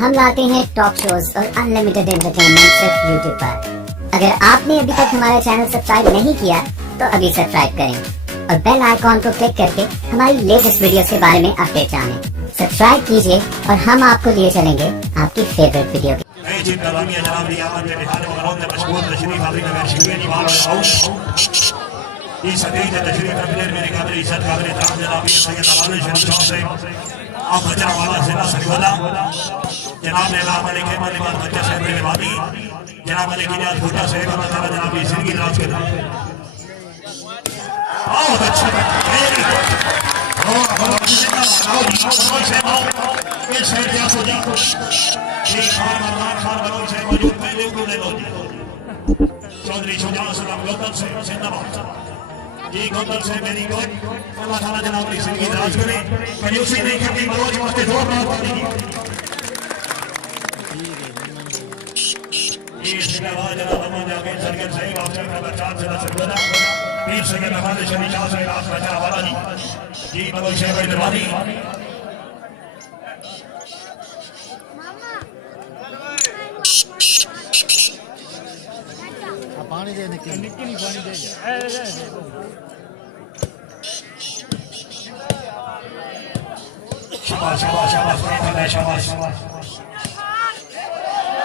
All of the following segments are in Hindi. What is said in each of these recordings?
हम लाते हैं टॉक शोज और अनलिमिटेड एंटरटेनमेंट सिर्फ यूट्यूब पर। अगर आपने अभी तक हमारा चैनल सब्सक्राइब नहीं किया तो अभी सब्सक्राइब करें और बेल आइकॉन को क्लिक करके हमारी लेटेस्ट वीडियोस के बारे में अपडेट जानें। सब्सक्राइब कीजिए और हम आपको लिए चलेंगे आपकी फेवरेट वीडियो की। आप बचा वाला जिला सरगोदा जनाब जनाब छोटा साहब जनाब जिंदगी राज के बहुत अच्छा चौधरी सुजान सलाम गौतम से जिंदाबाद जी गौतम से मेरी गुड अल्लाह ताला जनाब की जिंदगी दराज करे कंजूसी नहीं करनी बलोच वास्ते जोरदार ताली जी जिंदाबाद जनाब अमन जाके सरगन साहिब आप सबका बचाव से सरगोदा पीर सैयद अहमद शरीफ शाह से राज बचा वाला जी बलोच साहब दरबारी पानी दे निकली नहीं पानी दे शाबाश शाबाश शाबाश शाबाश शाबाश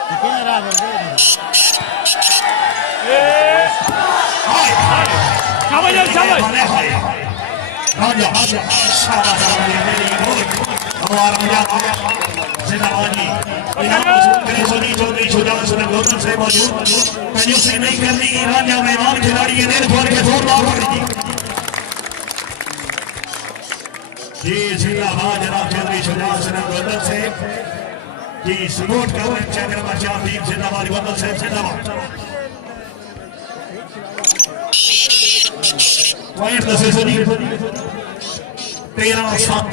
कितने रात हो गए शाबाश शाबाश राजा शाबाश मेरी गुड हमारा राजा जिंदाबाद जी चौधरी सुजान सलाम गौतम से मौजूद कंजूसी नहीं करनी राजा मेहमान खिलाड़ी है नेट फोड़ के जोरदार पकड़ी जी जिंदाबाद जनाब चौधरी सुजान सलाम गौतम से जी सपोर्ट का चक्र बचा टीम जिंदाबाद गौतम से जिंदाबाद पॉइंट नसेसरी 13-7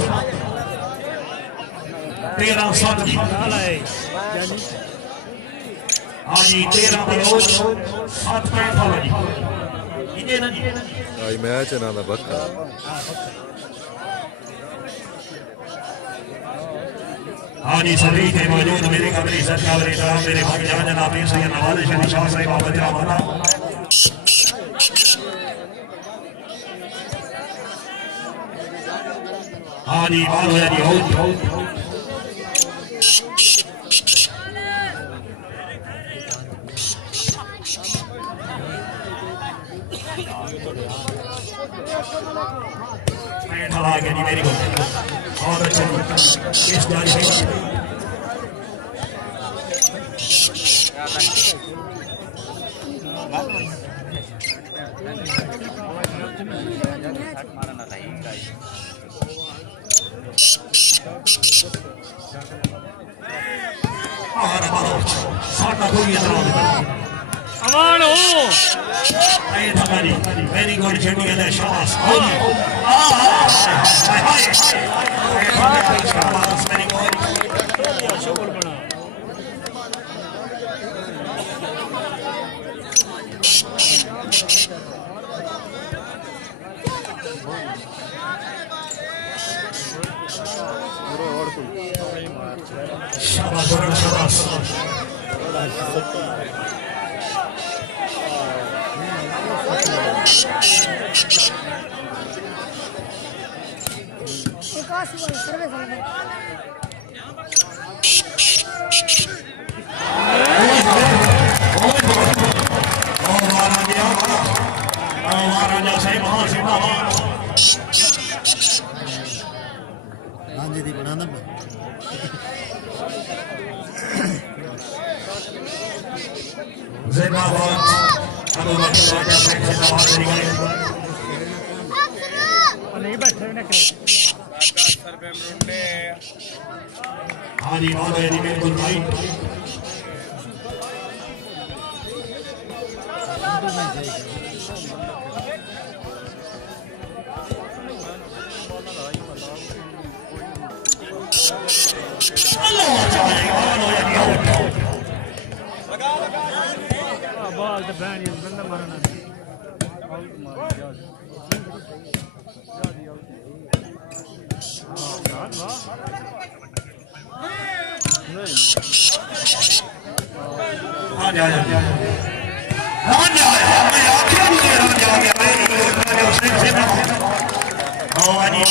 हाँ जी 13 बलोच 7 पॉइंट वाला जी इन्हें ना जी आई मैच है ना बक्का हाँ जी सभी थे मौजूद मेरे कबरी सरकार मेरे भाई जान जनाब सैयद नवाज शरीफ शाह साहिब बचा वाला हाँ जी बाल होया जी हो मेरी को बहुत अच्छा इस गाड़ी में अमान हो वेरी गुड चेंडिंग है शाबाश शाबाश वेरी गुड शाबाश शाबाश हाँ जी बनाना नहीं बैठे हाँ जी बहुत है बिल्कुल भाई बाल तो बैन ये बंदा मारना रांझा रांझा मैं आखिर मुझे रांझा गया मेरी रांझा उसे जिंदा भवानी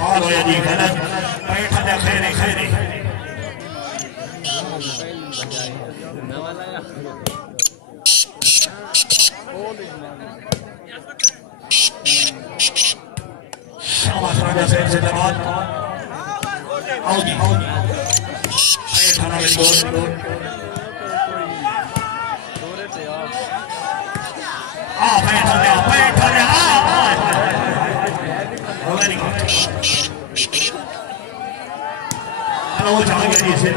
हालो या जी गलत बैठा जा खैरे खैरे शाबाश राजा से जिंदाबाद आओगी बैठा ना मेरी गोल बैठा ले वेरी गुड हेलो जागे जी से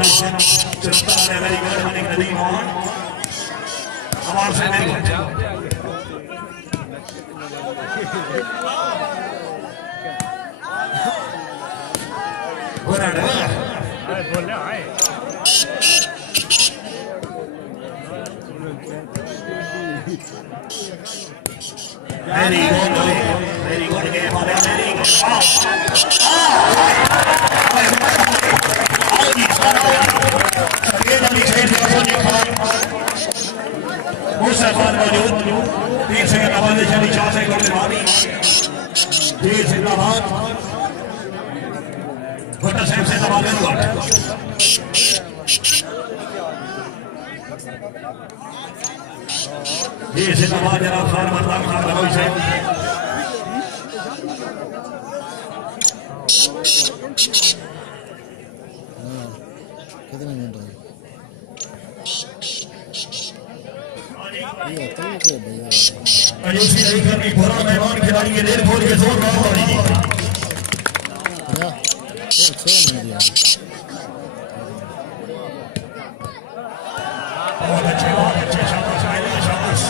चलता है वेरी गुड मनिक नदी मोहन आवाज से वेरी गुड बोले आए Very good game, very good. Mustafa मौजूद 3 सेकंड आवाज चली 4 सेकंड वाली जी जिंदाबाद भट्टा साहब से दबा दे जी जिंदाबाद जनाब खान मतलब खान बलोच साहब कितने मिनट हो ये तो के भैया अजूसी नहीं करनी पूरा मेहमान खिलाड़ी के देर फोड़ के जोर ना हो रही या 6 मिनट दिया बहुत अच्छे शाबाश शाबाश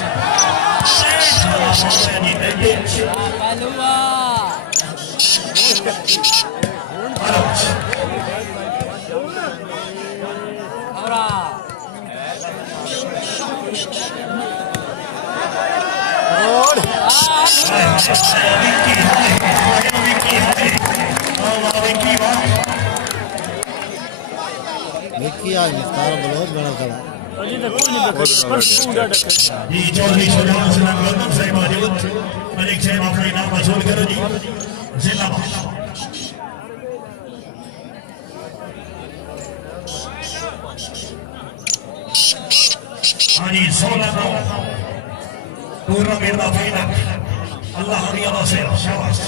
विक्की आज मुख्तार बलोच बड़ा खड़ा अजी तक कोई नहीं देखा पर पूरा डका जी चौधरी सुजान से गौतम साहब मौजूद मलिक साहब अपना इनाम वसूल करो जी जिंदाबाद हाँ जी 16 टूर्नामेंट का फाइनल अल्लाह हरियाणा से शाबाश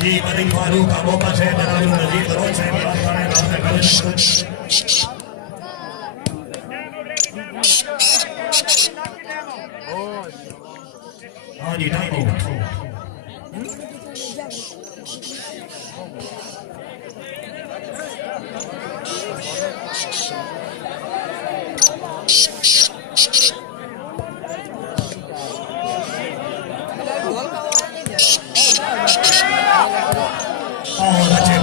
जी मलिक फारूक का मौका है जनाब नजीर बलोच साहब हाँ जी टाइम आउट बहुत अच्छे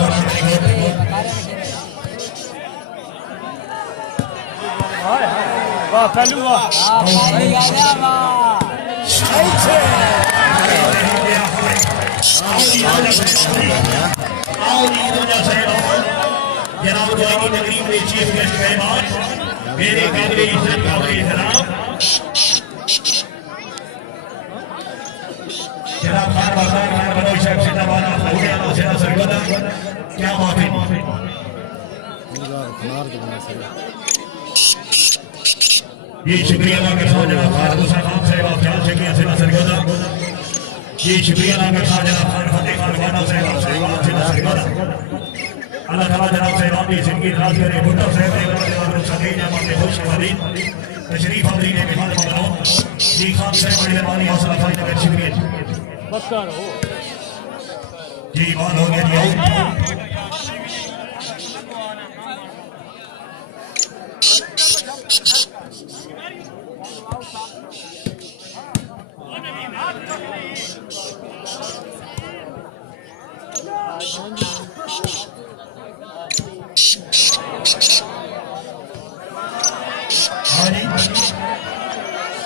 वाह पहलू वाह जनाब जाएगी तकरीब में चीफ गेस्ट मेहमान मेरे काबिल इज्जत काबिल एहतराम जनाब खान बाजार खान बलोच साहब जिंदाबाद हो गया तो सेना सरगोदा क्या बात है खनार के बना से ये शुक्रिया अदा करता हूं जनाब खान दूसरा खान साहब आप जान सके सेना सरगोदा ये शुक्रिया अदा करता हूं जनाब खान फतेह खान वाना साहब आप सेना सरगोदा अल्लाह ताला जनाब साहब आपकी जिंदगी दराज करे भुट्टो साहब ने सदी जमात में खुश आमदीद तशरीफ आमदीद है मेहमान बनाओ जी खान साहब बड़ी मेहरबानी हौसला अफजाई का शुक्रिया पक्का रहो जी बात हो गया जी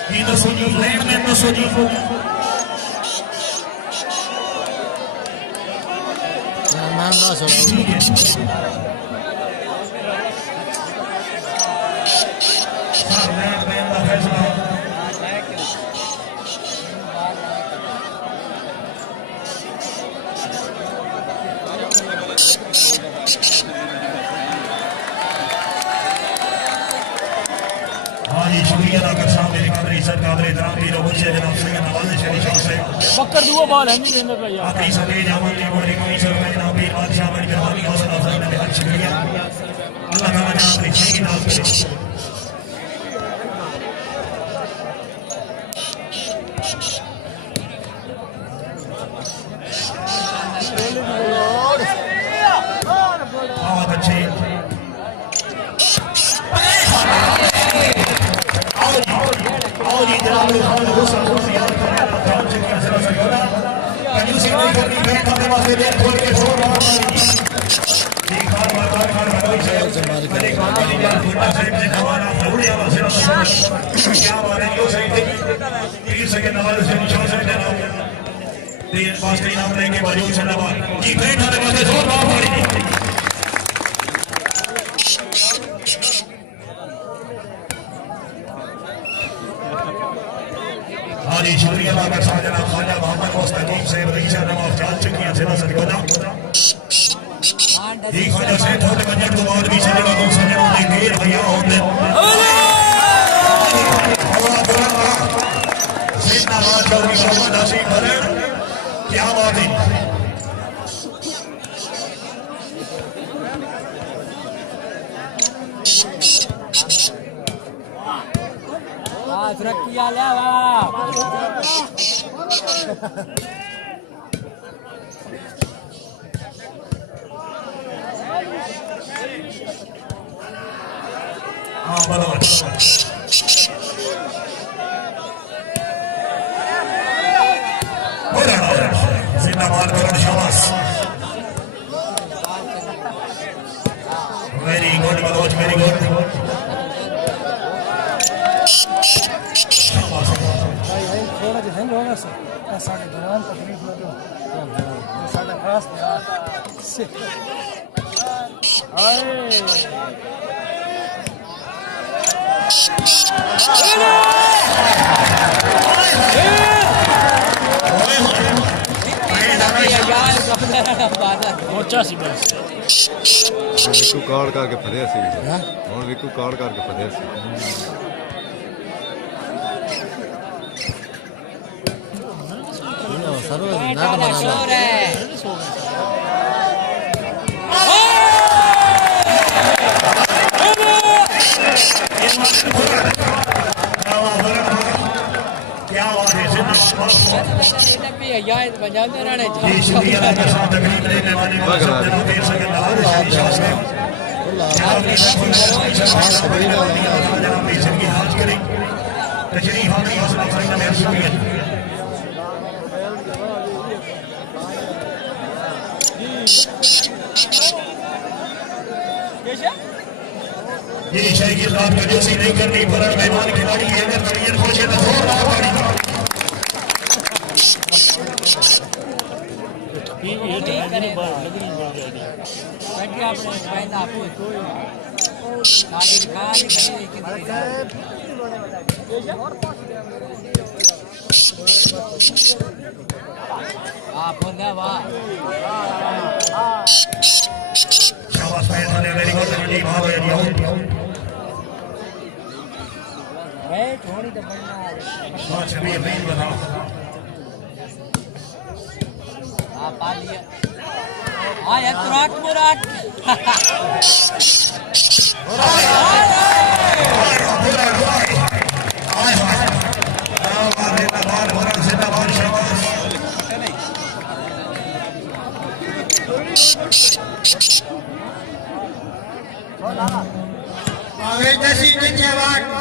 ये तो सोनी लैंड में तो सोनी नाम ना सुनो शुक्रिया अदा करता हूं मेरे कादरी सरकार इतराम की लोगों से जनाब से नवाज शरीफ से बकर दुआ बाल है नहीं देने का यार आखिरी सभी जामन की बड़ी कोई सर में जनाब पीर बादशाह बड़ी मेहरबानी हौसला अफजाई ने बेहद शुक्रिया अल्लाह ताला जनाब की सही नाज करे बहुत अच्छे हाजी शुक्रिया अदा करता हूं जनाब ख्वाजा मोहम्मद मुस्तकीम से रईसा नवाब चाल चुकी से सरगोदा जी ख्वाजा से थोड़े बजट तो और भी चलेगा तो सजनों ने देर भैया होते जिंदाबाद चौधरी मोहम्मद हसीन भरण क्या बात है तरक्की आला वाह हां बराबर जिंदाबाद करण शाबाश very good Baloch very good थोड़ा जहन होगा सर साढ़े जवान तकलीफ न दो साढ़े खास से विकू कार्ड करके फरिया सी हुन विकू कार्ड करके फरिया सी सर्व नाट बना क्या बात है ये शय की बात का जोशी नहीं करनी पर मेहमान खिलाड़ी है अगर तबीयत खोजे तो थोड़ा ना पड़ेगा ये तो बाल लग रही बढ़ जाएगी बैठ आपने पहला आपको काली काली आप बोलना वाह शाबाश मैदान है वेरी गुड टीम आ गई है थोड़ी तो बढ़ना बहुत छवि मेन बनाओ आप पा लिया आया तुराट मुराट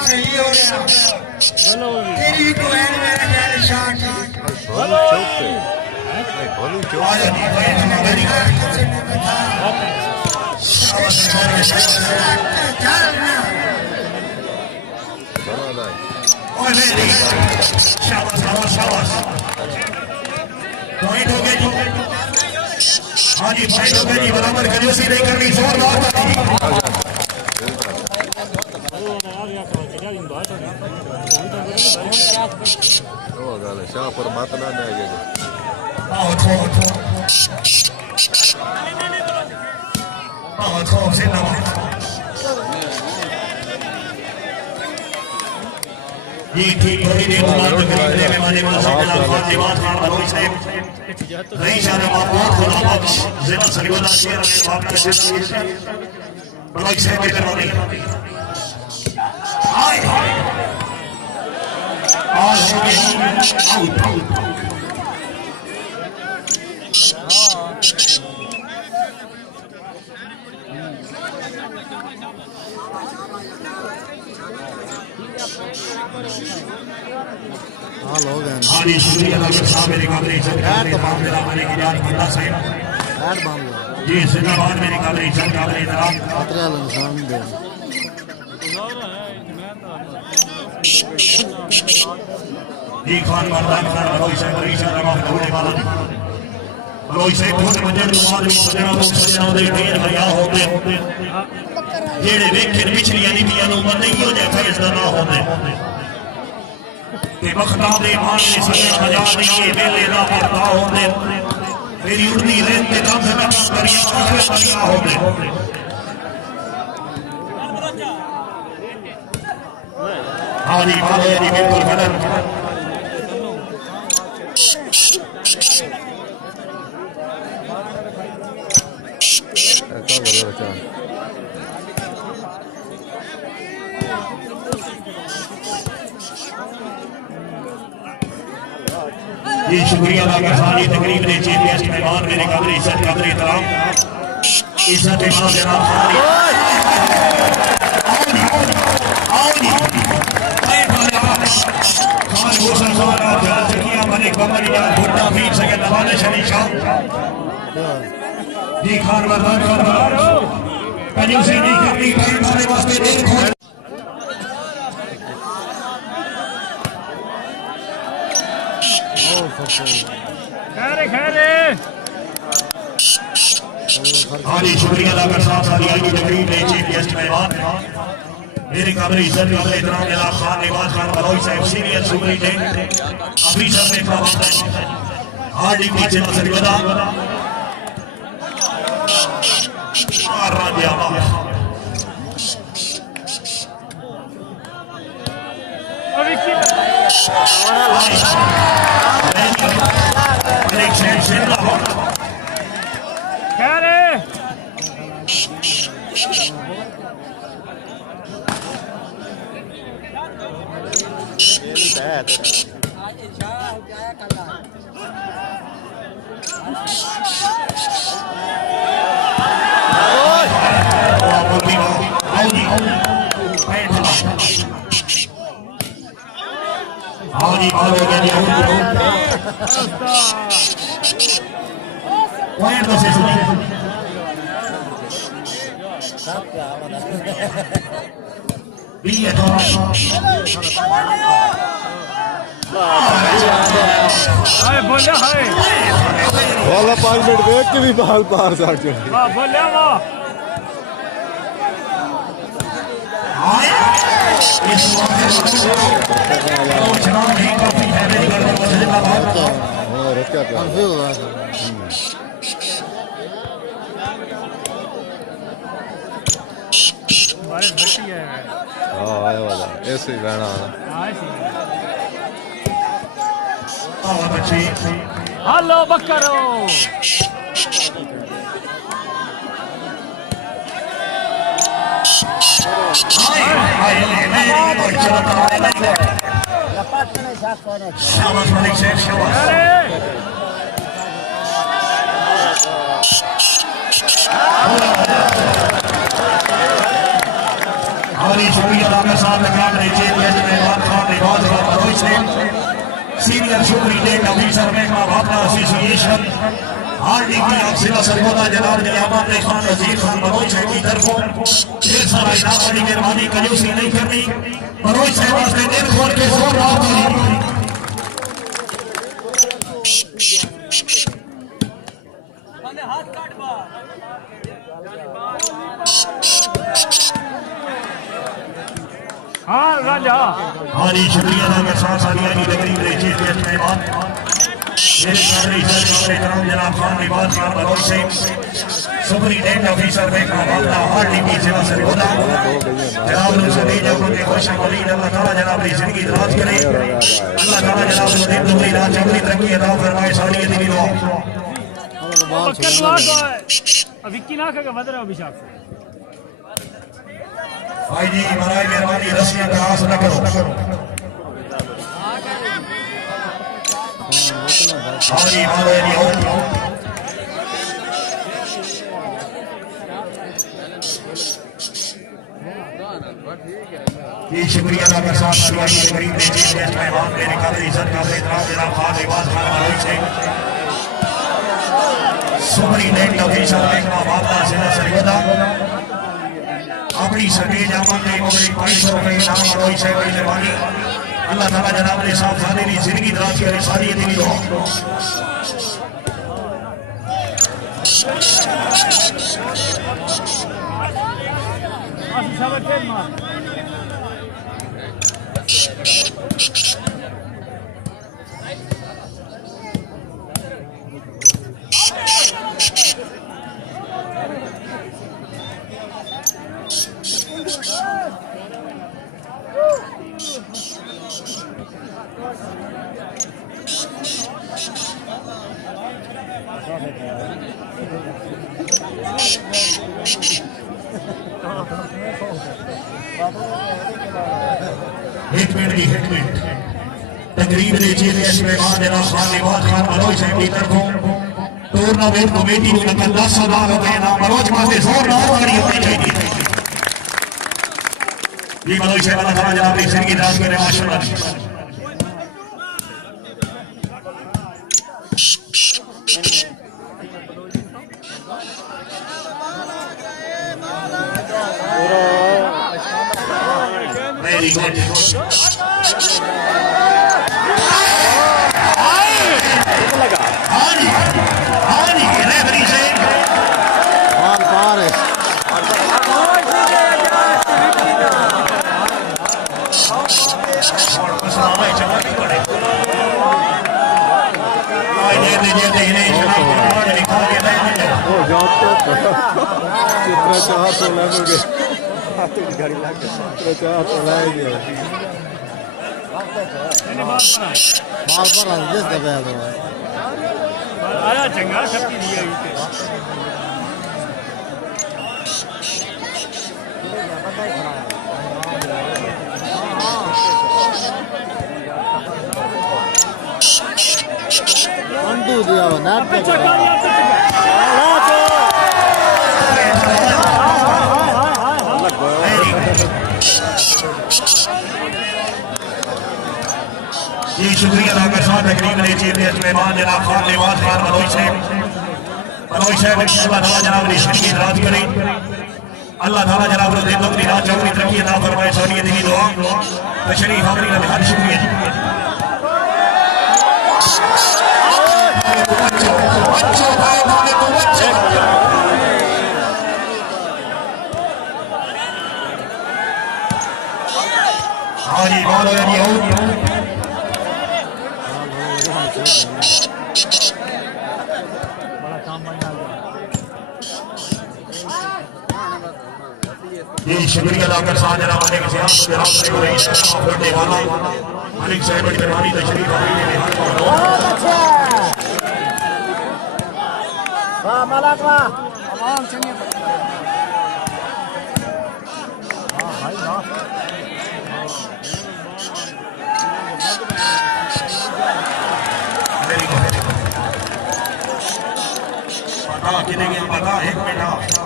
सही हो गया तेरी को एंड मेरा ख्याल शॉट और वेरी शाबाश शाबाश शाबाश पॉइंट हो गया जी हाँ जी पॉइंट हो गया जी बराबर कंजूसी नहीं करनी जोरदार शाह पर मत ना ले गए बहुत खूब जिंदाबाद जी ठीक थोड़ी देर बाद खरीदने में वाले माशाअल्लाह फातिमा खान बलोच साहब रही शान बहुत खुदा बख्श जिला सरगोदा शेर में बात कर बलोच साहब के करवाने हाय और हो गई आउट हाँ लोग हैं हाँ जी शुक्रिया डॉक्टर साहब मेरे काबरे इज्जत काबरे मेरा हमारे की जान खुदा साहब बैट बांध लो जी जिंदाबाद मेरे काबरे इज्जत काबरे इनाम खतरे वाला निशान दे जी खान मर्दान खान बलोच साहब रीशा रवा ढोले वाला बलोच साहब बहुत मंजर नमाज सजना लोग सजना दे ढेर भया होते जेड़े वेखे पिछलियां नीतियां नु मन नहीं हो जाए फैसला ना होते ते वक्ता दे मान ने सजा बजा दिए वेले दा पड़ता होते मेरी उड़नी रेत ते काम से काम करिया आखिर बनिया होते हाँ जी बाबा जी बिल्कुल गलत जी शुक्रिया अदा कर सारी तकरीब ने चीफ गेस्ट मेहमान मेरे काबिल इज्जत काबिल एहतराम इज्जत इमाम जनाब खान हुसैन खान और जान सकिया मलिक बमन यार भुट्टा पीर सके नवाने शरीफ शाह जी खान मर्दान खान कंजूसी नहीं करनी टाइम सारे वास्ते देखो हाँ जी शुक्रिया अदा कर साहब सारी आई की तकरीब में चीफ गेस्ट मेहमान मेरे काबिल इज्जत काबिल एहतराम जनाब खान निवाज खान बलोच साहब सीनियर सुपरिटेंडेंट ऑफिसर में आरडीपी जिला सरगोदा राह्नजा वाला 5 मिनट देख के भी बाल पार जा चुके बोलिया वाह क्या कंफ्यूज हो हाँ आया वाला ऐसे ही रहना हेलो बकरो शाबाश मलिक शेख शाबाश हमारी शुक्रिया अदा कर साहब नकाब ने चीफ गेस्ट मेहमान खान निवाज खान बलोच साहब सीनियर सुपरिटेंडेंट ऑफिसर महकमा भापना एसोसिएशन हार्डी की आप सेवा सरगोदा जनाब नियामत खान वजीर खान बलोच है की तरफों ढेर सारा इनाम वाली मेहरबानी कंजूसी नहीं करनी बलोच साहब अपने दिल खोल के जोरदार ताली हाँ राजा हाँ जी शुक्रिया अदा कर साथ सालिया की तकरीब में चीफ गेस्ट मेहमान मेरे सामने इस्लाम जनाब खान निवाज खान बलोच से सुपरिटेंडेंट ऑफिसर बमकबला हार्डी की सेवा सरगोदा जनाब सदी जब उनके खुश वलीद अल्लाह ताला जनाब की जिंदगी दराज करे अल्लाह ताला जनाब को दिन दुगनी रात चौगनी तरक्की अता फरमाए सारी दिली दुआ बक्कर दुआ तो है अब 21 लाख का बदल है अभिशाप भाई जी बराए मेहरबानी रस्सियां का आस न करो हाँ जी मारो जी आओ ये शुक्रिया अदा कर साथ सालिया की तकरीब में चीफ गेस्ट मेहमान मेरे काबिल इज्जत काबिल एहतराम जनाब खान निवाज खान बलोच से सुपरिटेंडेंट ऑफिसर बमकबला जिला सरगोदा अपनी सभी जामत के मुझे 500 रुपए इनाम बलोच से बड़ी मेहरबानी अल्लाह ताला जनाब ने साहबजादे की जिंदगी दराज करे सारी दिली दुआ आसी साहब के मार एक मिनट तकरीब ने चीफ गेस्ट मेहमान जनाब खान निवाज खान बलोच साहब की तरफों टूर्नामेंट कमेटी को नकल 10,000 रुपए इनाम बलोच वास्ते जोरदार ताली होनी चाहिए जी बलोच साहब अल्लाह ताला जनाब की जिंदगी दराज करे माशाअल्लाह वेरी गुड आया चंगा शक्ति दिया दिया नाट जी शुक्रिया अदा कर साथ तकरीब ने चीफ गेस्ट मेहमान जनाब खान निवाज खान बलोच साहब अल्लाह ताला जनाब की जिंदगी दराज करे अल्लाह ताला जनाब को दिन दुगनी रात चौगनी तरक्की अता फरमाए सारी दिली दुआ तशरीफ हाज़िरी का बेहद शुक्रिया हाँ जी बोलो जी बड़ा काम बन गया ये शुक्रिया अदा कर साथ जनाब ने किसी आप के रास्ते को रही करने वाला मालिक साहब बड़ी मेहरबानी तशरीफ हाज़िरी में हाथ मारो वाह मलाक वाह तमाम चंगे हाँ भाई वाह वेरी गुड पता कितने के पता एक मिनट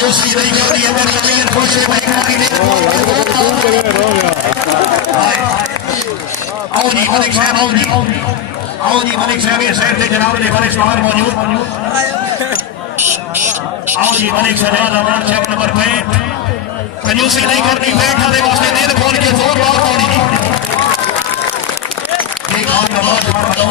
कंजूसी नहीं करनी है मेरी अमीर खुश है भाई आओ जी मलिक साहब आओ जी मलिक साहब ये शहर से जनाब ने बड़े शोहर मौजूद आओ जी मलिक सजाद अमान साहब नंबर 5 कंजूसी नहीं करनी बैठ खाने वास्ते दिल खोल के जोर बात होनी एक और नमाज पढ़ो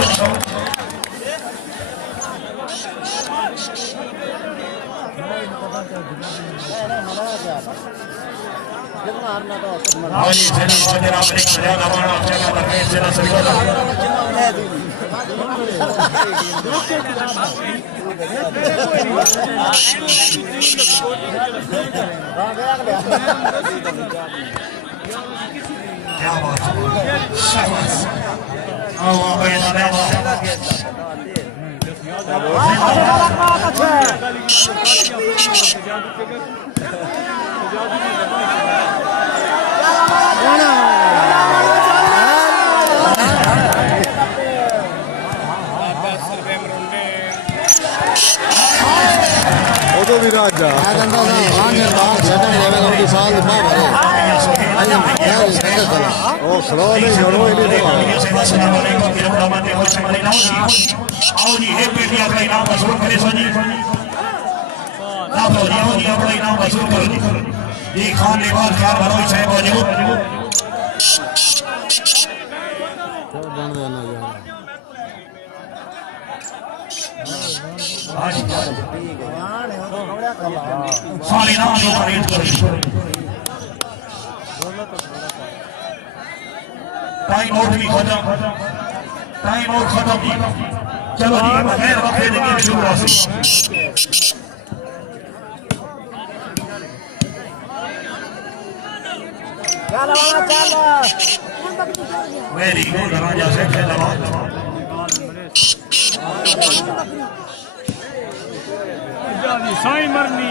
हाँ जी जनाब ने सजाद अमान साहब नंबर 5 से सजदा क्या बात है शाबाश आओ भाई तो भी राजा ओ स्लो नहीं जोड़ो इन्हें आओ जी एक बेटिया का इनाम वसूल करे सो जी ना तो जी आओ जी अपना इनाम वसूल करो जी खान लिबास ख्याल भरोई साहब मौजूद सारी नाम जो खरीद करो टाइम आउट भी खत्म जी चलो जी बगैर वक्त देंगे शुरू हो वेरी गुड राजा साहब से दबाओ साई मरनी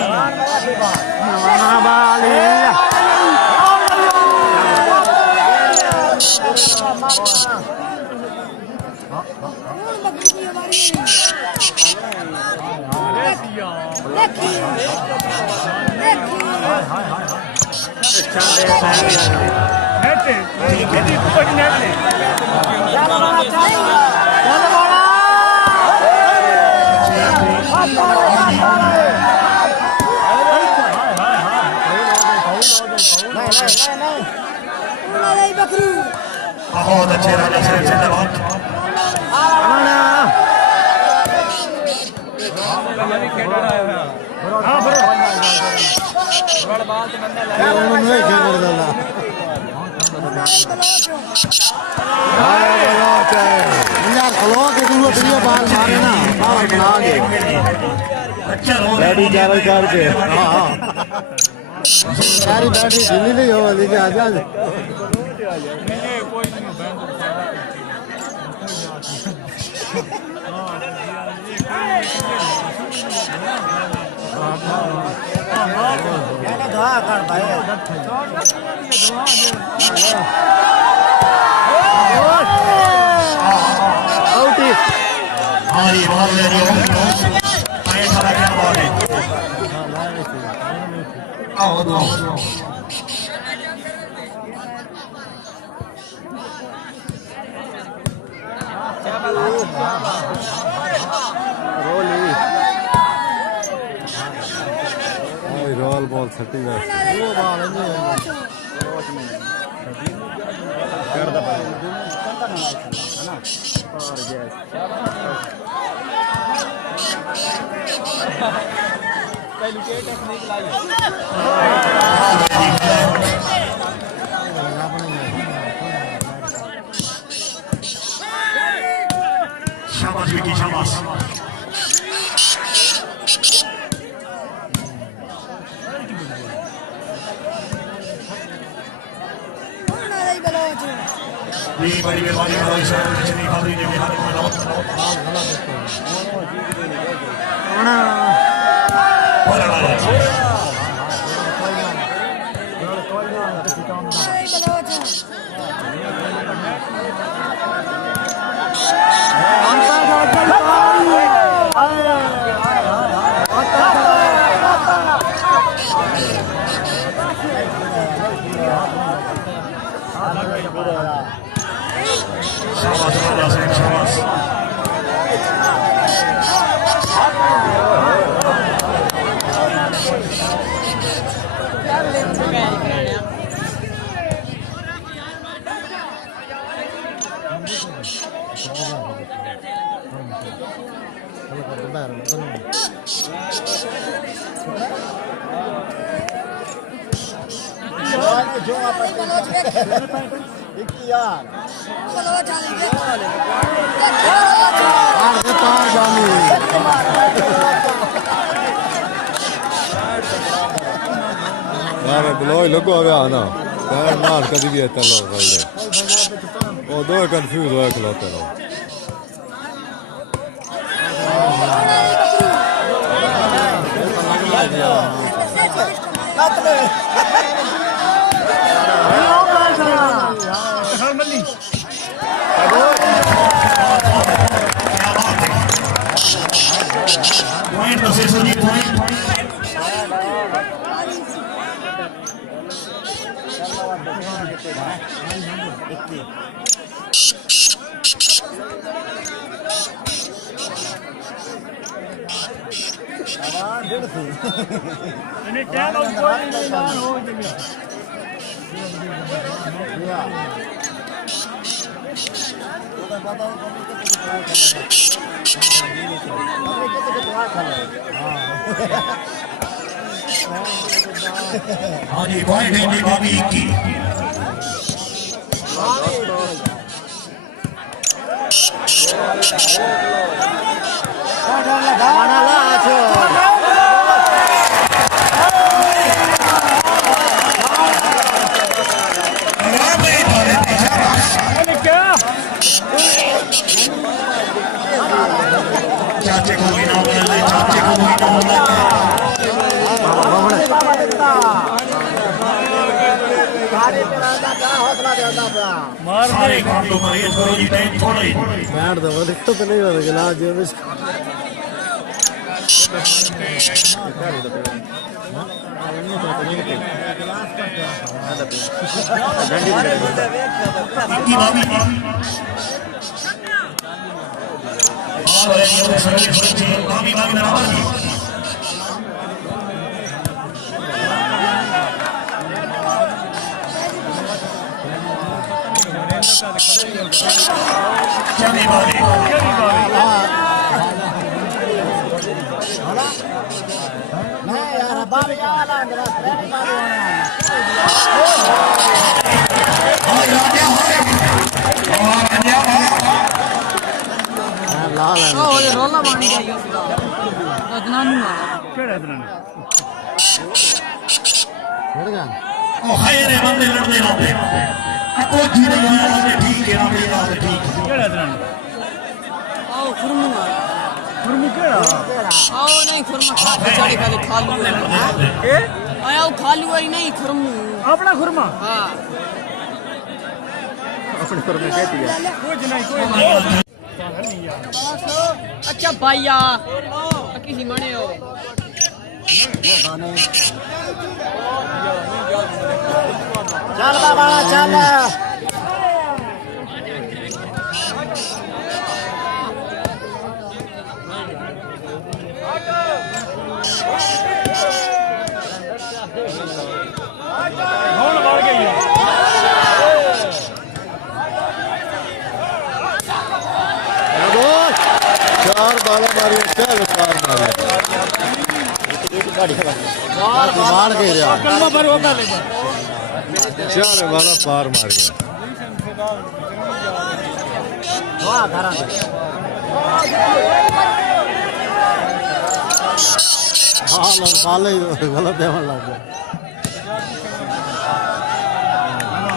बहुत अच्छे राजा साहब से दबाओ बैठी चावल करके सारी बैठी ढीली नहीं हो वाली आजा हमारी बॉल ले रही हो क्या बॉल है आओ रोल बॉल छठी शाबाश बेटी शाबाश बड़ी मेहरबानी से शाबाश यार बलोच लगो आ आना पैर मार कभी भी चलो रलदे वो दो कंफ्यूज होए खलोते रहो पॉइंट तो से सुजीत पॉइंट हाँ जी पॉइंट है जी बाबी की चाचे को भी ना बोलने चाचे को भी ना बोलने सारे काम तो परहेज करो जी टाइम थोड़ा ही बैठ दो देखो तो नहीं होता गिलास जो भी इनकी भाभी और ये सर्विस होती है भाभी बराबर की चली भाभी मैं यार बाबा वाला मेरा फ्रेंड बाबा लाल है ओए रोला मानी गई इतना नहीं मारा केड़ा इतना लड़का ओ खैर बंदे लड़ने लगे को जीने वाले ठीक है ना मेरा ठीक केड़ा इतना आओ खुरमू मारा खुरमू केड़ा आओ नहीं खुरमा खा के चढ़े खाली खालू के आया खालू आई नहीं खुरमू अपना खुरमा हां अपने खुरमे कहती है कुछ नहीं कोई नहीं अच्छा भैया किसी मने हो चल बाबा चल कौन मार गई है चार बाला मारी क्या चार मारी मार के रहा कलमा पर होता ले चार वाला पार मार गया वाह करा हां लड़काले गलत है लग गया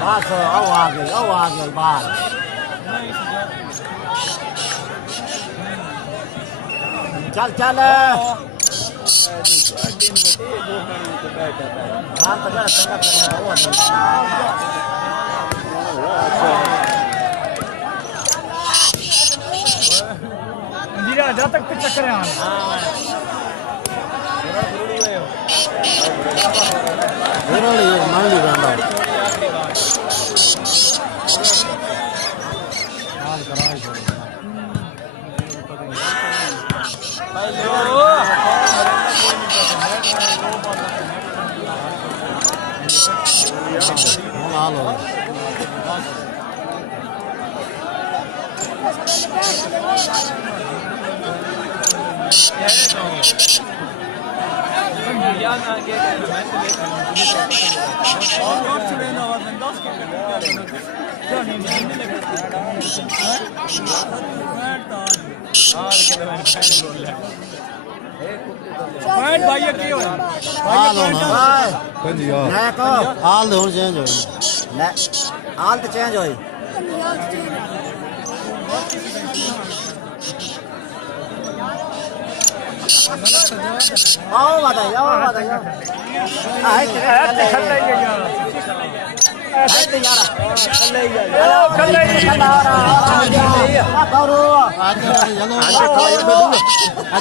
बस आओ आ गए बाहर चल चल इंदिरा जा तक पे चक्कर है मान ली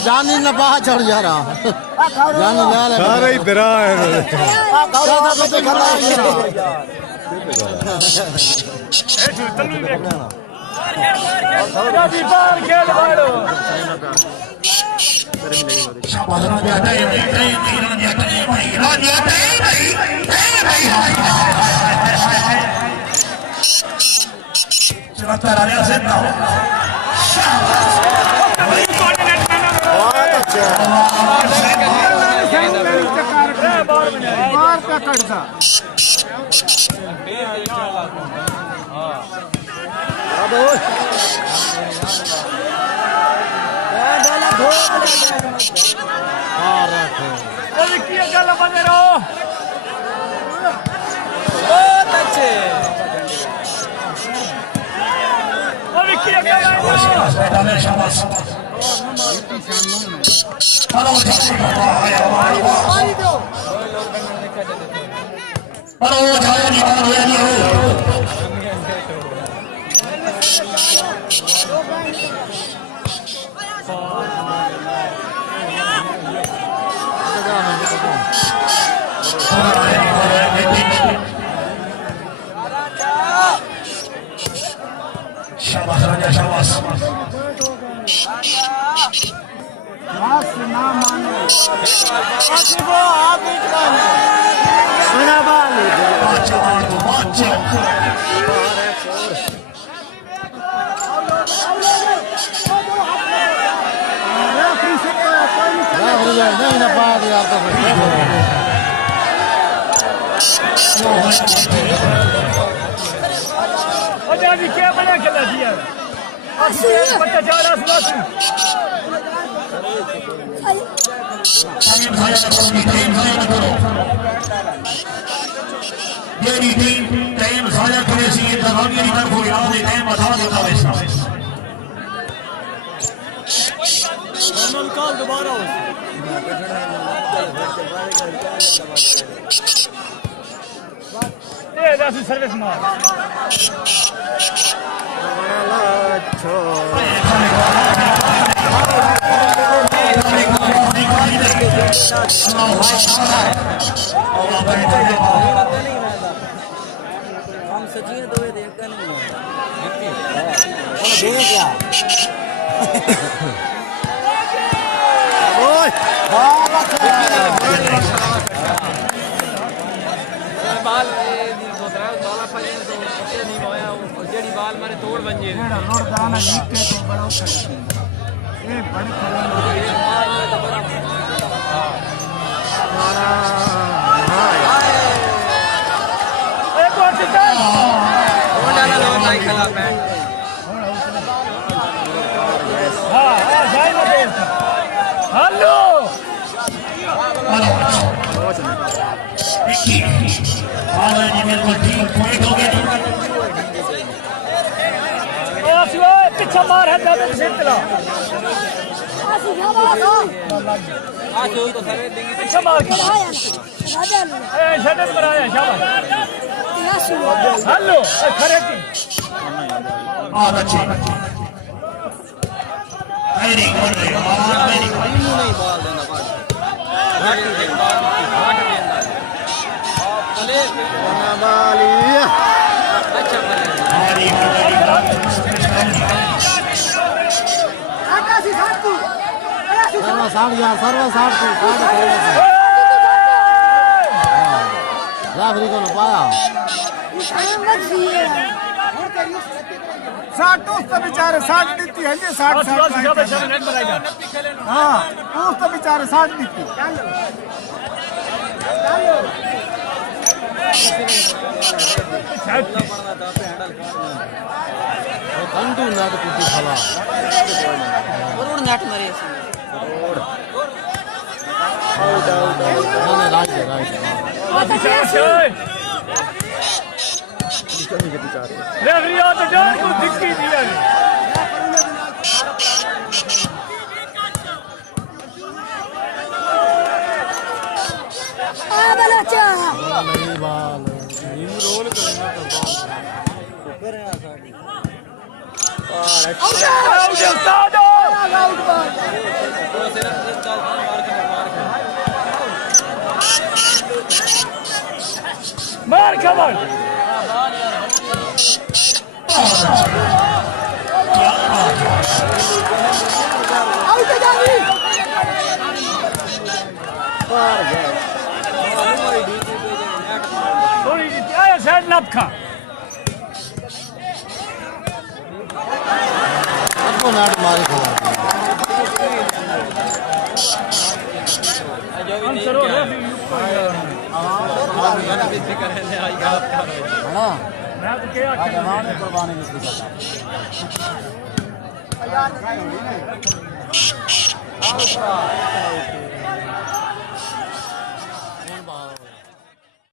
जानी न बाहर चढ़ जा रहा सारे ही बिरा है सर्विस मार हम सचिन दो देखता नहीं बाल मारे तोड़ बन जे रोड दाना लीक के तो बड़ा ए बड़े एक और चल डाला लो लाइक खला पे हां जाई ना दे हेलो आला जी बिल्कुल ठीक पॉइंट हो गया पीछे मार है दादा से चला आज हो तो सारे देंगे पीछे मार के ए शटल पर आया शाबाश हेलो खरे की और अच्छी वेरी गुड वेरी गुड नहीं बॉल देना बात चले बालिया अच्छा वेरी गुड साठ या सर्व 60 की 60 रेफरी को न पाया 60 उस तो बेचारे 60 दी है ये 60 हाँ उस तो बेचारे 60 दी कंटू नेट कुटी खला करोड़ नेट मरे नहीं राइट रेफरी तो जान को दिक्की दिया नहीं बाल रोल करना मार खबर थोड़ी आया साइड लपखा आपको नेट मारी खला अंसरो रेफरी हाँ मैं तो क्या जवान कुर्बानी नहीं की सकता